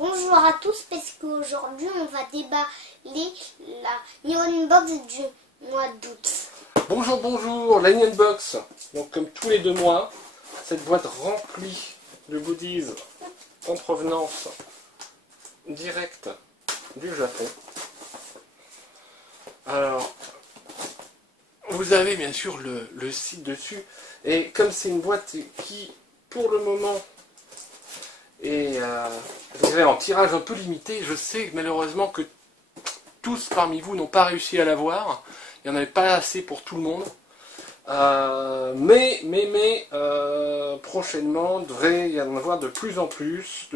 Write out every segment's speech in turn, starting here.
Bonjour à tous, parce qu'aujourd'hui on va déballer la Neon Box du mois d'août. Bonjour, bonjour, la Neon Box. Donc comme tous les 2 mois, cette boîte remplie de goodies en provenance directe du Japon. Alors, vous avez bien sûr le site dessus. Et comme c'est une boîte qui, pour le moment, est je dirais, en tirage un peu limité, je sais malheureusement que tous parmi vous n'ont pas réussi à l'avoir. Il n'y en avait pas assez pour tout le monde. Mais prochainement, devrait y en avoir de plus en plus.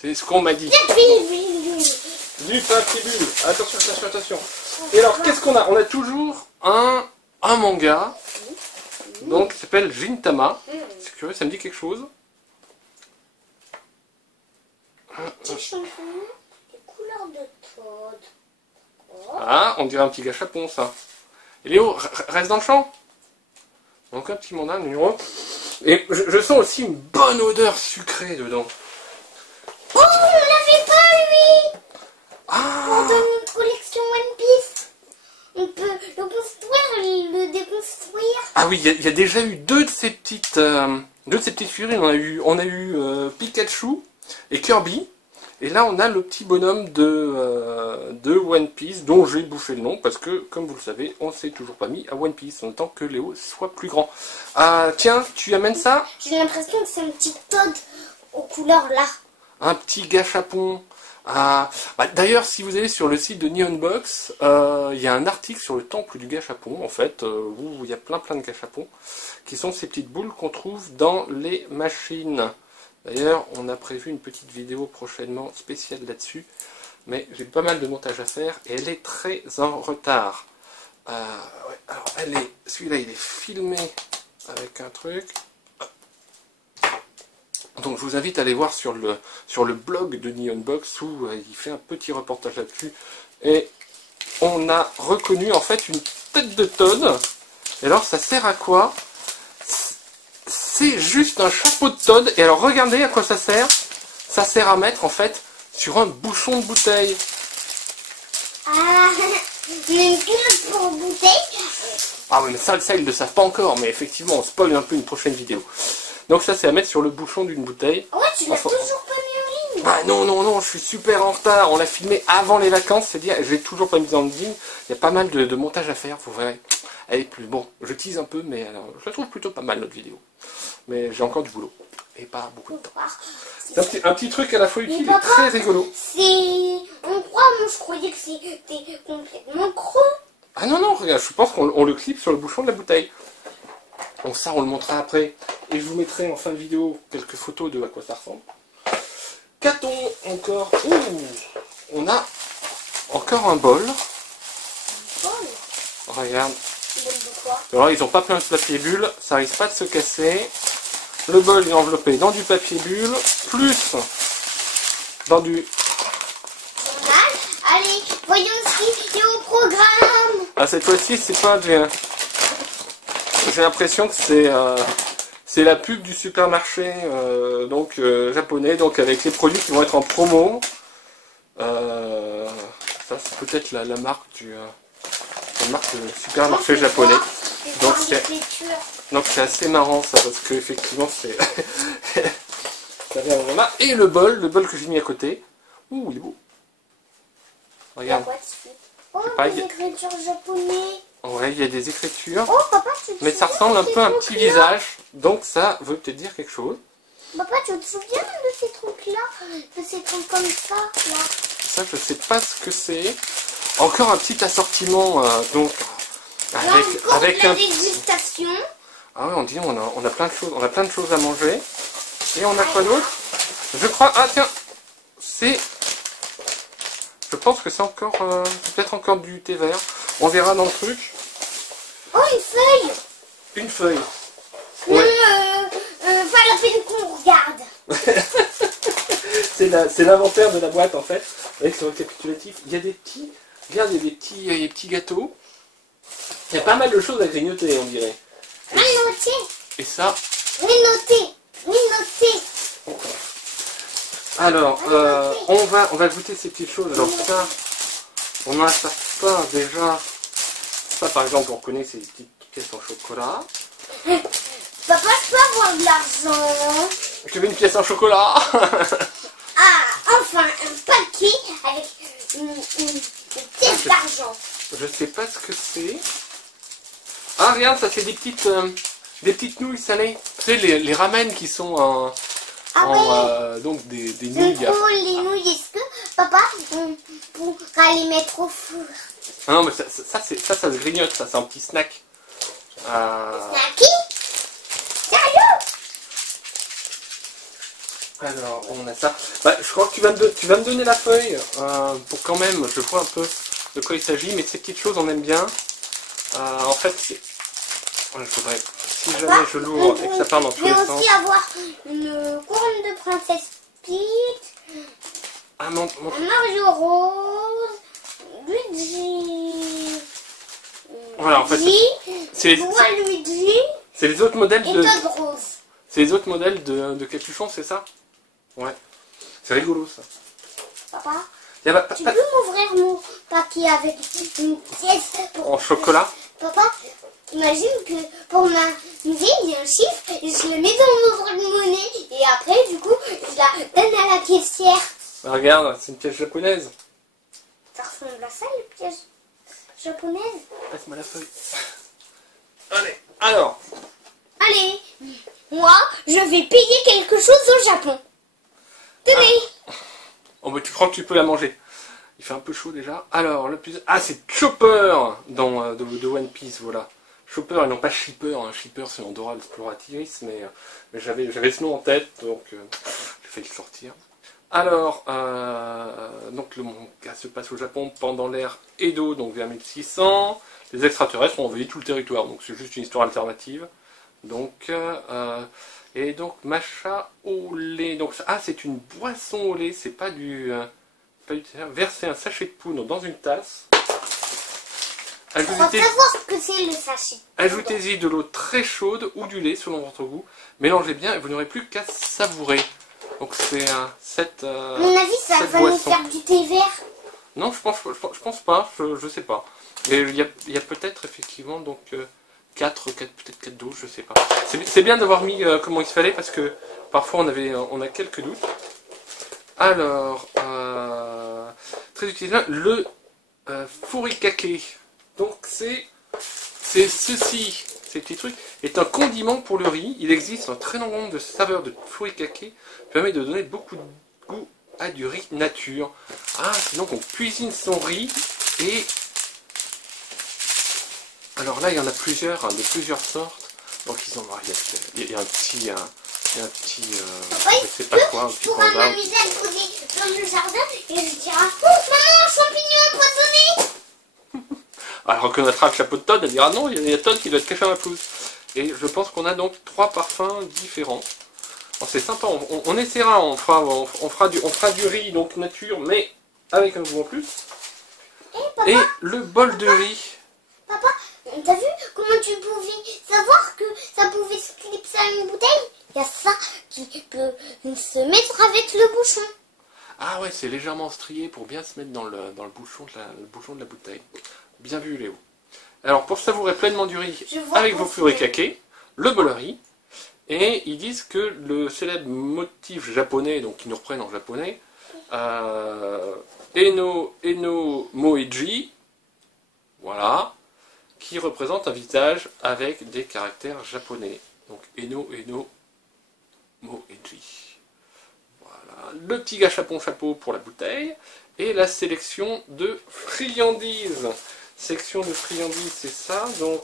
C'est ce qu'on m'a dit. Du papier bulle. Attention, attention, attention. Et alors, qu'est-ce qu'on a? On a toujours un manga. Donc, qui s'appelle Gintama. C'est curieux, ça me dit quelque chose. Petit champignon et couleur de Toad. Ah, on dirait un petit gâchapon, ça. Et Léo, reste dans le champ. Donc un petit mandat numéro. Et je sens aussi une bonne odeur sucrée dedans. Oh, on l'avait pas, lui. Ah, Pour de notre collection One Piece. On peut le construire et le déconstruire. ah oui, il y a déjà eu deux de ces petites figurines. On a eu Pikachu et Kirby. Et là, on a le petit bonhomme de One Piece, dont j'ai bouffé le nom, parce que, comme vous le savez, on ne s'est toujours pas mis à One Piece, en attend que Léo soit plus grand. Ah, tiens, tu amènes ça? J'ai l'impression que c'est un petit Toad aux couleurs là. Un petit gâchapon. Ah, bah, d'ailleurs, si vous allez sur le site de Neon Box, il y a un article sur le temple du gâchapon, en fait, où il y a plein de gâchapons, qui sont ces petites boules qu'on trouve dans les machines. D'ailleurs, on a prévu une petite vidéo prochainement spéciale là-dessus, mais j'ai pas mal de montage à faire et elle est très en retard. Ouais, alors, celui-là, il est filmé avec un truc. Donc, je vous invite à aller voir sur le blog de Neon Box où il fait un petit reportage là-dessus. Et on a reconnu en fait une tête de Toad. Et alors, ça sert à quoi? C'est juste un chapeau de Toad. Et alors, regardez à quoi ça sert. Ça sert à mettre, en fait, sur un bouchon de bouteille. Ah, une culotte pour bouteille. Ah oui, mais ça, ils ne le savent pas encore. Mais effectivement, on spoil un peu une prochaine vidéo. Donc ça, c'est à mettre sur le bouchon d'une bouteille. Ouais, tu l'as toujours pas mis en ligne. Ah non, je suis super en retard. On l'a filmé avant les vacances, c'est dire, je l'ai toujours pas mis en ligne. Il y a pas mal de montage à faire, vous verrez. Elle est plus bon. Je tease un peu, mais alors, je la trouve plutôt pas mal notre vidéo. Mais j'ai encore du boulot et pas beaucoup de temps. C'est un petit truc à la fois utile et très rigolo. On croit, moi je croyais que c'était complètement creux. Ah non, regarde, je pense qu'on le clip sur le bouchon de la bouteille. Donc ça, on le montrera après. Et je vous mettrai en fin de vidéo quelques photos de à quoi ça ressemble. Qu'a-t-on encore? On a encore un bol. Regarde. Alors ils n'ont pas plein de papier bulle, ça risque pas de se casser. Le bol est enveloppé dans du papier bulle, plus dans du... Allez, voyons ce qui est au programme. Ah, cette fois-ci, c'est pas... J'ai l'impression que c'est la pub du supermarché japonais, donc avec les produits qui vont être en promo. Ça, c'est peut-être la marque du supermarché japonais. Donc c'est assez marrant ça, parce que effectivement c'est ça vient vraiment là. Et le bol que j'ai mis à côté. Ouh, il est beau. Regarde. Oh, des écritures japonaises. Ouais, il y a des écritures. Oh, papa, mais ça ressemble un peu à un petit visage. Donc ça veut peut-être dire quelque chose. Papa, tu te souviens de ces trucs-là? De ces trucs comme ça, là? Ça, je sais pas ce que c'est. Encore un petit assortiment, donc avec un dégustation. Ah ouais, on dit on a plein de choses, on a plein de choses à manger. Et on a quoi d'autre? Je crois, ah tiens, je pense que c'est encore, peut-être encore du thé vert. On verra dans le truc. Oh, une feuille. Une feuille. Ouais. Pas la peine qu'on regarde. C'est l'inventaire de la boîte en fait, avec ce récapitulatif. Il y a des petits, regarde, il y a des petits gâteaux. Il y a pas mal de choses à grignoter, on dirait. Grignoter. Et ça. Grignoter. Alors, on va goûter ces petites choses. Alors ça, on a ça déjà. Ça par exemple, on connaît ces petites pièces en chocolat. Papa, je peux avoir de l'argent? Je veux une pièce en chocolat. Ah, enfin, un paquet avec une pièce d'argent. Je sais pas ce que c'est. Ah, regarde, ça fait des petites nouilles salées. Tu sais, les ramen qui sont donc des nouilles. Les nouilles, est-ce que, papa, on pourra les mettre au four? Ah non, mais ça se grignote, ça, c'est un petit snack. Snacky? Sérieux? Alors, on a ça. Bah, je crois que tu vas me donner la feuille pour quand même, je vois un peu de quoi il s'agit, mais ces petites choses, on aime bien. En fait, c'est... Ouais, je voudrais, si jamais je l'ouvre et que ça part dans tous les Je vais sens... aussi avoir une couronne de princesse Peach, Ah, un Mario Rose, Luigi, voilà, en fait, c'est Luigi les autres modèles et de... Todd Rose. C'est les autres modèles de capuchons, c'est ça? Ouais. C'est rigolo, ça. Papa, Tu tu peux m'ouvrir mon paquet avec une pièce en chocolat? Papa, imagine que pour ma musée, il y a un chiffre, et je le mets dans mon porte-monnaie, et après, du coup, je la donne à la caissière. Bah, regarde, c'est une pièce japonaise. Ça ressemble à ça, les pièces japonaises? Laisse-moi la feuille. Allez, alors. Allez, moi, je vais payer quelque chose au Japon. Tenez. Oh, mais tu crois que tu peux la manger? Il fait un peu chaud déjà. Alors, le plus... Ah, c'est Chopper dans de One Piece, voilà. Chopper et non pas Shipper. Hein. Shipper, c'est en Dora l'Exploratrice, mais j'avais ce nom en tête, donc j'ai failli le sortir. Alors, donc le manga se passe au Japon pendant l'ère Edo, donc vers 1600. Les extraterrestres ont envahi tout le territoire, donc c'est juste une histoire alternative. Donc, et donc matcha au lait. Donc, ah, c'est une boisson au lait, c'est pas du... verser un sachet de poudre dans une tasse. On va savoir ce que c'est le sachet. Ajoutez-y de l'eau très chaude ou du lait selon votre goût. Mélangez bien et vous n'aurez plus qu'à savourer. Donc c'est cette à mon avis, ça va nous faire du thé vert. Non, je pense pas, je sais pas. Mais il y a peut-être effectivement donc 4 peut-être 4 doses, je sais pas. C'est bien d'avoir mis comment il se fallait parce que parfois on a quelques doutes. Alors, très utilisé, le furikake. Donc c'est ceci, ces petits trucs, est un condiment pour le riz. Il existe un très grand nombre de saveurs de furikake qui permet de donner beaucoup de goût à du riz nature. Ah, donc on cuisine son riz et... Alors là, il y en a plusieurs, de plusieurs sortes. Donc ils ont... Il y a un petit... je sais pas quoi, un petit pourra panda. m'amuser à le poser dans le jardin et je dirai oh maman, un champignon empoisonné. Elle reconnaîtra le chapeau de Todd, elle dira non, il y a Todd qui doit être caché à ma pelouse. Et je pense qu'on a donc 3 parfums différents. C'est sympa, on essaiera, on fera du riz donc nature, mais avec un goût en plus. Papa, et le bol de riz. Papa, t'as vu comment tu pouvais savoir que ça pouvait se clipser à une bouteille? Il y a ça qui peut se mettre avec le bouchon. Ah ouais, c'est légèrement strié pour bien se mettre dans le bouchon de la bouteille. Bien vu Léo. Alors pour savourer pleinement du riz avec vos furikake, le bol de riz, et ils disent que le célèbre motif japonais, donc qu'ils nous reprennent en japonais, Eno Moeji, voilà, qui représente un visage avec des caractères japonais. Donc Eno Moeji. Voilà, le petit gâchapon chapeau pour la bouteille, et la sélection de friandises. Section de friandises, c'est ça, donc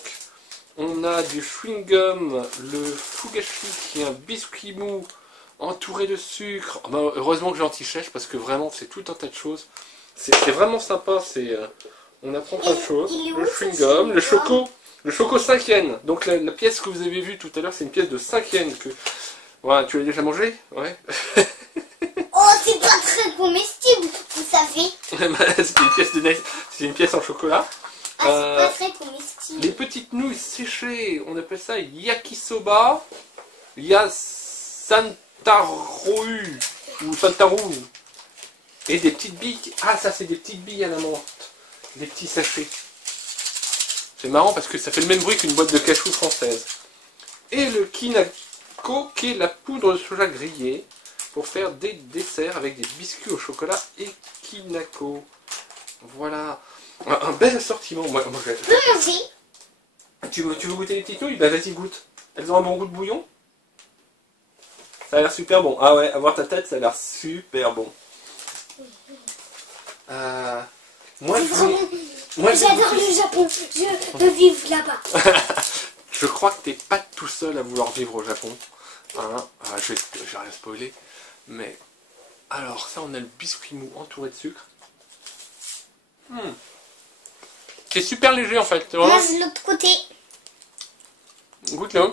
on a du chewing-gum, le fugashi qui est un biscuit mou entouré de sucre. Oh, bah, heureusement que j'ai anti-chèche parce que vraiment c'est tout un tas de choses. C'est vraiment sympa, on apprend plein de choses. Le chewing-gum, le choco 5 yens. Donc la pièce que vous avez vue tout à l'heure, c'est une pièce de 5 yens que... Voilà, tu l'as déjà mangé? Ouais. Oh, c'est pas très comestible, vous savez. C'est une pièce en chocolat. Ah, c'est pas très comestible. Les petites nouilles séchées, on appelle ça yakisoba, yasantaru. ou Santarou. Et des petites billes. Ah, ça, c'est des petites billes à la menthe. Des petits sachets. C'est marrant parce que ça fait le même bruit qu'une boîte de cachou française. Et le Kinako, qui est la poudre de soja grillée pour faire des desserts avec des biscuits au chocolat et Kinako. Voilà. Un bel assortiment. Moi, Je peux manger. tu veux goûter les petites nouilles? Bah vas-y, goûte. Elles ont un bon goût de bouillon? Ça a l'air super bon. Ah ouais, à voir ta tête, ça a l'air super bon. Moi, J'adore le Japon. Je veux vivre là-bas. Je crois que t'es pas tout seul à vouloir vivre au Japon. Hein, je vais rien spoiler. Mais alors ça, on a le biscuit mou entouré de sucre. C'est super léger en fait. C'est vraiment... Mange l'autre côté. Goûte-le.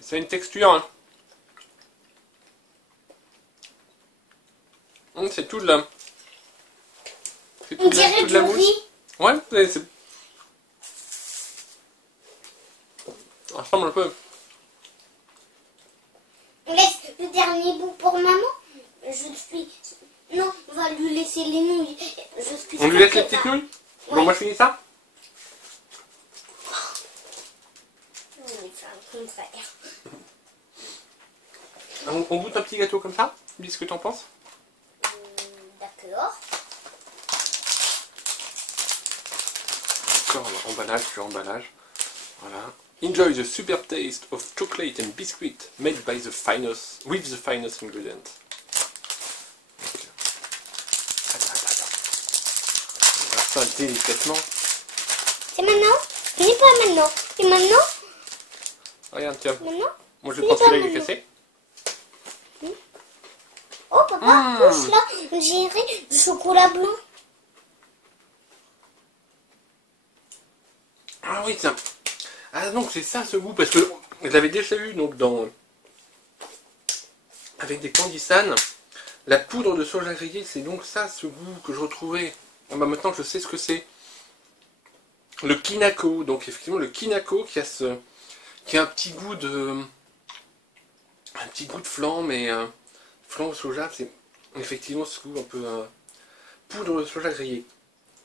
Ça a une texture. Hein. C'est tout de la... On dirait du riz. Ouais, c'est... Ça ressemble un peu. On laisse le dernier bout pour maman. Je suis... Non, on va lui laisser les nouilles. On lui laisse les petites nouilles? Ouais. Bon, moi je finis ça. On va faire le contraire. On goûte un petit gâteau comme ça? Dis ce que t'en penses. D'accord. Encore emballage sur emballage. Voilà. Enjoy the superb taste of chocolate and biscuit made by the finest, with the finest ingredients. Attends. On va faire ça délicatement. C'est maintenant? Ce n'est pas maintenant. C'est maintenant? Regarde, tiens. Maintenant? Moi je vais prendre celui-là, il est cassé. Oh papa, touche là. On dirait du chocolat blanc. Ah oui, tiens. Ah donc c'est ça ce goût, parce que je l'avais déjà eu donc dans... Avec des candisanes. La poudre de soja grillée, c'est donc ça ce goût que je retrouvais. Ah bah maintenant je sais ce que c'est. Le Kinako, donc effectivement le Kinako qui a un petit goût de... Un petit goût de flan, mais... flan au soja, c'est effectivement ce goût un peu... poudre de soja grillée.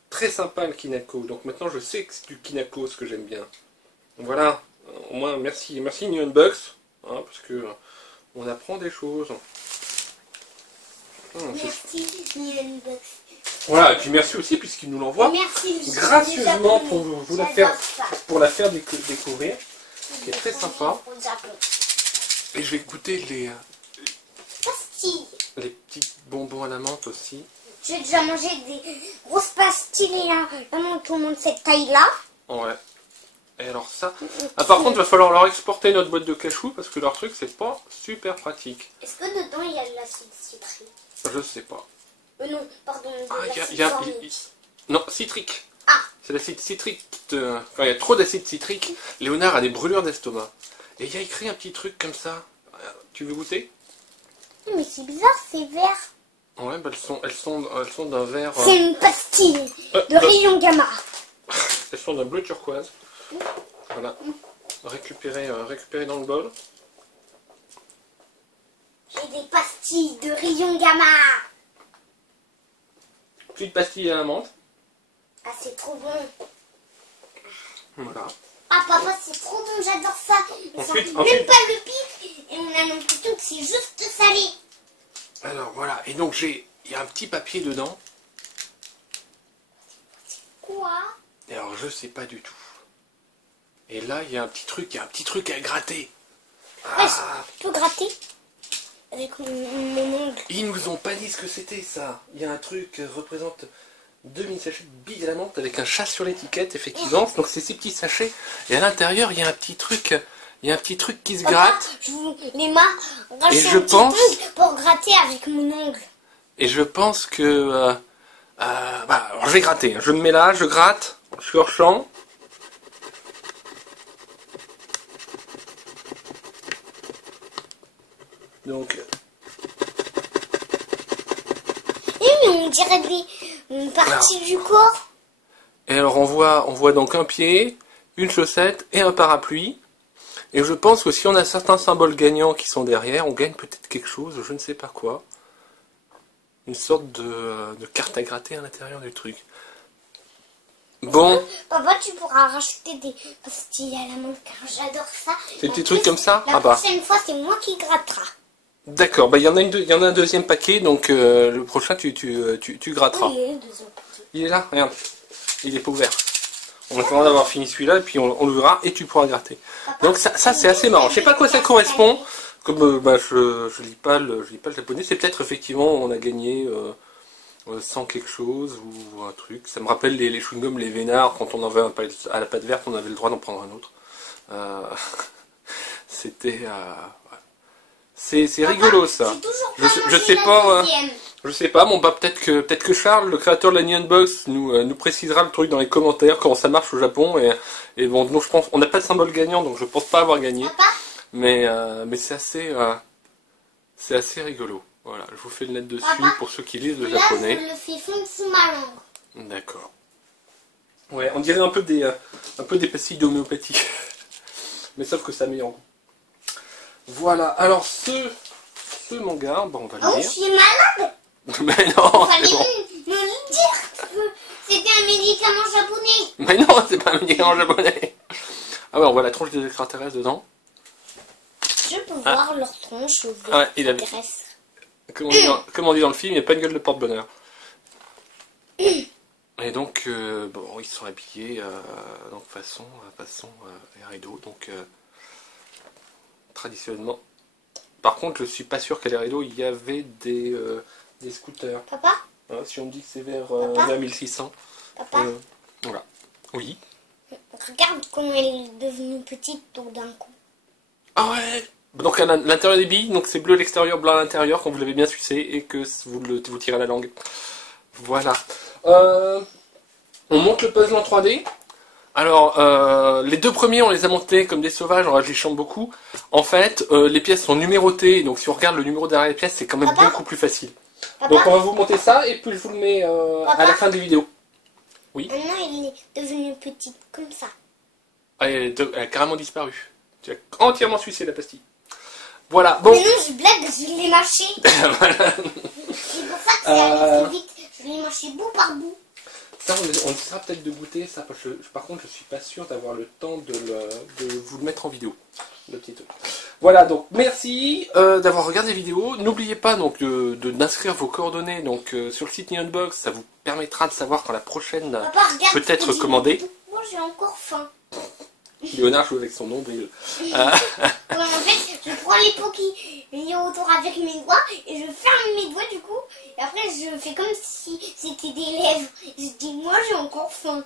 Très sympa le Kinako, donc maintenant je sais que c'est du Kinako ce que j'aime bien. Voilà, au moins merci Neon Bucks, hein, parce que on apprend des choses. Merci, Neon Bucks. Voilà, et puis merci aussi puisqu'il nous l'envoie Merci, gracieusement pour vous la faire, J'adore ça. découvrir, qui est très sympa. Au Japon. Et je vais goûter Pastilles. les petits bonbons à la menthe aussi. J'ai déjà mangé des grosses pastilles et là, vraiment tout le monde cette taille-là. Ouais. Et alors ça... Ah, par contre, il va falloir leur exporter notre boîte de cachou parce que leur truc, c'est pas super pratique. Est-ce que dedans il y a de l'acide citrique? Je sais pas. Non, pardon, de Ah, l'acide il y a... formique. Non, citrique. Ah, C'est l'acide citrique. Quand il y a trop d'acide citrique, Léonard a des brûlures d'estomac. Et il y a écrit un petit truc comme ça. Tu veux goûter? mais c'est bizarre, c'est vert. Ouais, bah elles sont d'un vert... C'est une pastille de rayon gamma. Elles sont d'un bleu turquoise. Voilà. Récupérer dans le bol. J'ai des pastilles de rayon gamma. Petite pastille à la menthe. Ah, c'est trop bon. Voilà. Ah, papa, c'est trop bon, j'adore ça. Ils Ensuite- sentent ensuite- même pas le pic. Et on a l'impression que c'est juste salé. Alors voilà. Et donc il y a un petit papier dedans. Quoi? Et alors je sais pas du tout. Et là il y a un petit truc à gratter. Ouais, je peux gratter avec mon ongle. Ils nous ont pas dit ce que c'était ça. Il y a un truc qui représente 2000 sachets de billes à la menthe avec un chat sur l'étiquette, effectivement. Donc c'est ces petits sachets. Et à l'intérieur, il y a un petit truc qui se gratte. Papa, je vous les mains Et racheter je un petit pense- ongle pour gratter avec mon ongle. Et je pense que... alors je vais gratter. Je me mets là, je gratte. Je suis hors champ. Donc... Eh, mais on dirait une partie du corps. Et alors on voit donc un pied, une chaussette et un parapluie. Et je pense que si on a certains symboles gagnants qui sont derrière, on gagne peut-être quelque chose, je ne sais pas quoi. Une sorte de carte à gratter à l'intérieur du truc. Bon. Papa, tu pourras racheter des pastilles à la menthe car j'adore ça. Des petits trucs comme ça. La prochaine fois, c'est moi qui grattera. D'accord, bah il y en a un deuxième paquet, donc le prochain tu gratteras. Oui, il est le deuxième paquet. Il est là, regarde. Il est pas ouvert. On attendra d'avoir fini celui-là et puis on l'ouvrira et tu pourras gratter. Papa, Donc ça c'est assez marrant. Je sais pas à quoi ça correspond. Comme je lis pas le japonais, c'est peut-être effectivement on a gagné 100 quelque chose ou un truc. Ça me rappelle les chewing-gums, les vénards, quand on en avait un à la pâte verte, on avait le droit d'en prendre un autre. C'était c'est rigolo ça. Je sais pas. Je sais pas, bon bah peut-être que Charles, le créateur de la Neon Box, nous précisera le truc dans les commentaires comment ça marche au Japon et bon donc je pense on n'a pas de symbole gagnant donc je pense pas avoir gagné. Papa, Mais c'est assez rigolo. Voilà, je vous fais une lettre dessus Papa, pour ceux qui lisent le là, japonais. je le fais fondre sous ma langue. D'accord. Ouais, on dirait un peu des pastilles d'homéopathie. Mais sauf que ça met en goût. Voilà, alors ce manga, bon, on va le Oh, je lire. suis malade. Mais non, Il fallait c'est bon. nous dire que c'était un médicament japonais. Mais non, c'est pas un médicament japonais. Ah ouais, on voit la tronche des extraterrestres dedans. Je peux voir leur tronche aux Ah ouais, il avait- extraterrestres. Comme on dit dans le film, il n'y a pas une gueule de porte-bonheur. Et donc, bon, ils sont habillés donc façon Eredo, donc traditionnellement. Par contre, je suis pas sûr qu'à l'Eredo, il y avait des scooters. Papa, Hein, si on me dit que c'est vers, Papa vers 1600. papa, Voilà. Oui. regarde comment elle est devenue petite tout d'un coup. Ah ouais. Donc à l'intérieur des billes, donc c'est bleu à l'extérieur, blanc à l'intérieur quand vous l'avez bien sucé et que vous tirez la langue. Voilà. On monte le puzzle en 3D. Alors, les deux premiers, on les a montés comme des sauvages en réfléchissant beaucoup. En fait, les pièces sont numérotées, donc si on regarde le numéro derrière les pièces, c'est quand même Papa beaucoup plus facile. Papa, Donc on va vous monter ça et puis je vous le mets à la Papa fin des vidéos. maintenant elle est devenue petite comme ça. Ah, elle a carrément disparu. Tu as entièrement sucé la pastille. Voilà, bon. Mais non, je blague, je l'ai mâché. Voilà. C'est pour ça que c'est allé si vite. Je l'ai mâché bout par bout. Ça, on essaiera peut-être de goûter ça, parce que par contre, je suis pas sûr d'avoir le temps de vous le mettre en vidéo. Le petit truc. Voilà, donc merci d'avoir regardé la vidéo. N'oubliez pas donc d'inscrire vos coordonnées donc sur le site Neon Box. Ça vous permettra de savoir quand la prochaine Papa, regarde. peut être ce que j'ai commandée. mis. Moi, j'ai encore faim. Léonard joue avec son nombril. Ouais, en fait, je prends les pots qui y a autour avec mes doigts et je ferme mes doigts du coup. Et après, je fais comme si c'était des lèvres. Et je dis, moi, j'ai encore faim.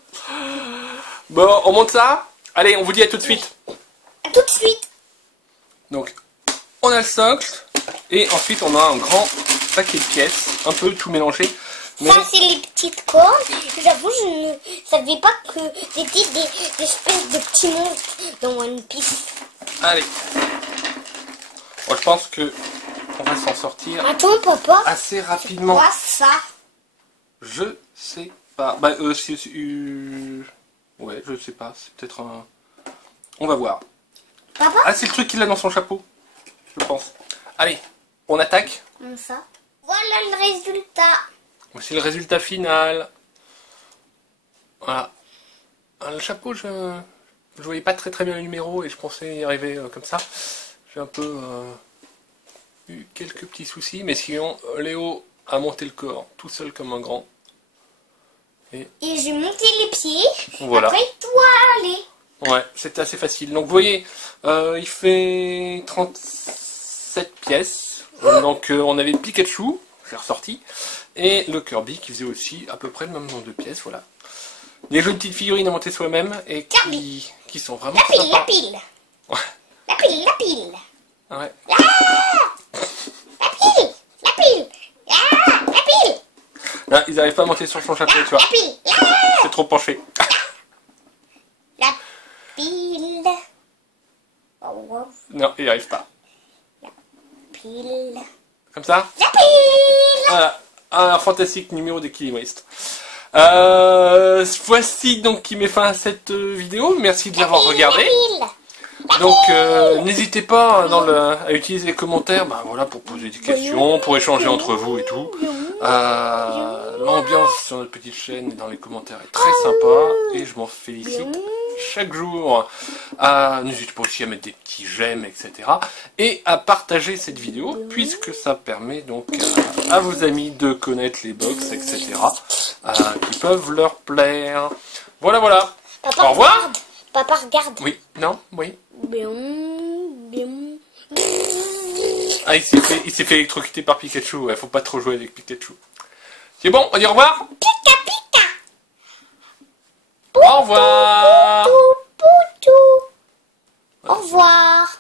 Bon, on monte ça. Allez, on vous dit à tout de suite. À tout de suite. Donc, on a le socle et ensuite on a un grand paquet de pièces, un peu tout mélangé. Mais Ça, c'est les petites cornes. J'avoue, je ne savais pas que c'était des espèces de petits monstres dans One Piece. allez, bon, je pense que on va s'en sortir Attends, papa. assez rapidement. Quoi, ça? Je sais pas. Bah, ouais, je sais pas. C'est peut-être un. On va voir. Papa? Ah, c'est le truc qu'il a dans son chapeau, je pense. Allez, on attaque. Comme ça. Voilà le résultat. Voici le résultat final. Voilà. Le chapeau, je voyais pas très bien le numéro et je pensais y arriver comme ça. J'ai un peu eu quelques petits soucis, mais sinon, Léo a monté le corps tout seul comme un grand. Et j'ai monté les pieds. Voilà. Après, toi, allez. Ouais, c'était assez facile. Donc vous voyez, il fait 37 pièces. Donc on avait Pikachu, j'ai ressorti, et le Kirby qui faisait aussi à peu près le même nombre de pièces, voilà. Des jolies petites figurines à monter soi-même et qui sont vraiment La pile, sympas. la pile. Ouais. La pile, la pile. Ouais. La pile, la pile. La pile, Là, ils n'arrivent pas à monter sur son chapeau, tu vois. la pile. C'est trop penché. La pile. Oh, wow. Non, ils n'y arrivent pas. Pile. Comme ça. La pile. Voilà. Un fantastique numéro d'équilibriste. Voici donc qui met fin à cette vidéo. Merci de l'avoir regardé. La pile. Donc n'hésitez pas à utiliser les commentaires voilà, pour poser des questions, pour échanger entre vous et tout. L'ambiance sur notre petite chaîne et dans les commentaires est très sympa et je m'en félicite chaque jour. N'hésitez pas aussi à mettre des petits j'aime, etc. Et à partager cette vidéo puisque ça permet donc à vos amis de connaître les box, etc. Qui peuvent leur plaire. Voilà, voilà. Papa, au revoir. Regarde. Papa, regarde. Oui, non, oui. Bium. Ah, il s'est fait électrocuter par Pikachu. Ouais, faut pas trop jouer avec Pikachu. C'est bon, on dit au revoir. Pika, pika. Au revoir. Poutou. Au revoir.